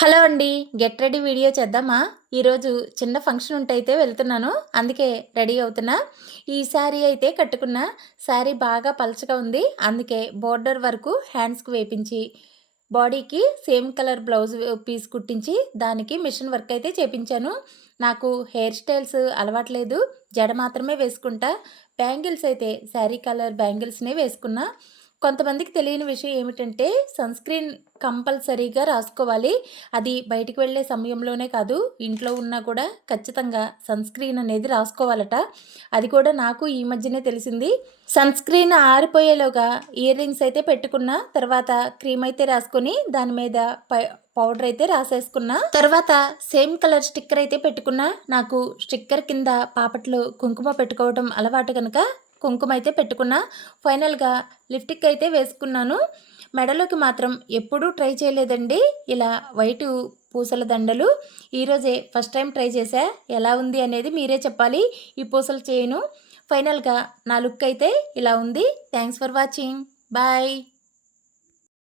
Hello అండి get ready video చేద్దామా? ఈరోజు చిన్న ఫంక్షన్ ఉంటే అయితే వెళ్తున్నాను అందుకే రెడీ అవుతున్నా. ఈ శారీ అయితే కట్టుకున్న శారీ బాగా పలచగా ఉంది అందుకే బోర్డర్ వరకు హ్యాండ్స్కి వేపించి బాడీకి సేమ్ కలర్ బ్లౌజ్ పీస్ కుట్టించి దానికి మిషన్ వర్క్ అయితే చేపించాను. నాకు హెయిర్ స్టైల్స్ అలవాట్లేదు జడ మాత్రమే వేసుకుంటా బ్యాంగిల్స్ అయితే శారీ కలర్ బ్యాంగిల్స్నే వేసుకున్నా. కొంతమందికి తెలియని విషయం ఏమిటంటే సన్స్క్రీన్ కంపల్సరీగా రాసుకోవాలి. అది బయటికి వెళ్ళే సమయంలోనే కాదు ఇంట్లో ఉన్నా కూడా ఖచ్చితంగా సన్స్క్రీన్ అనేది రాసుకోవాలట. అది కూడా నాకు ఈ మధ్యనే తెలిసింది. సన్స్క్రీన్ ఆరిపోయేలోగా ఇయర్ రింగ్స్ అయితే పెట్టుకున్న తర్వాత క్రీమ్ అయితే రాసుకొని దాని మీద పౌడర్ అయితే రాసేసుకున్నా తర్వాత సేమ్ కలర్ స్టిక్కర్ అయితే పెట్టుకున్నా నాకు స్టిక్కర్ కింద పాపట్లో కుంకుమ పెట్టుకోవడం అలవాటు కనుక కుంకుమ అయితే పెట్టుకున్నా. ఫైనల్గా లిప్టిక్ అయితే వేసుకున్నాను. మెడలోకి మాత్రం ఎప్పుడూ ట్రై చేయలేదండి. ఇలా వైట్ పూసల దండలు. ఈరోజే ఫస్ట్ టైం ట్రై చేశా. ఎలా ఉంది అనేది మీరే చెప్పాలి. ఈ పూసలు చేయను. ఫైనల్గా నా లుక్ అయితే ఇలా ఉంది. Thanks for watching. బాయ్.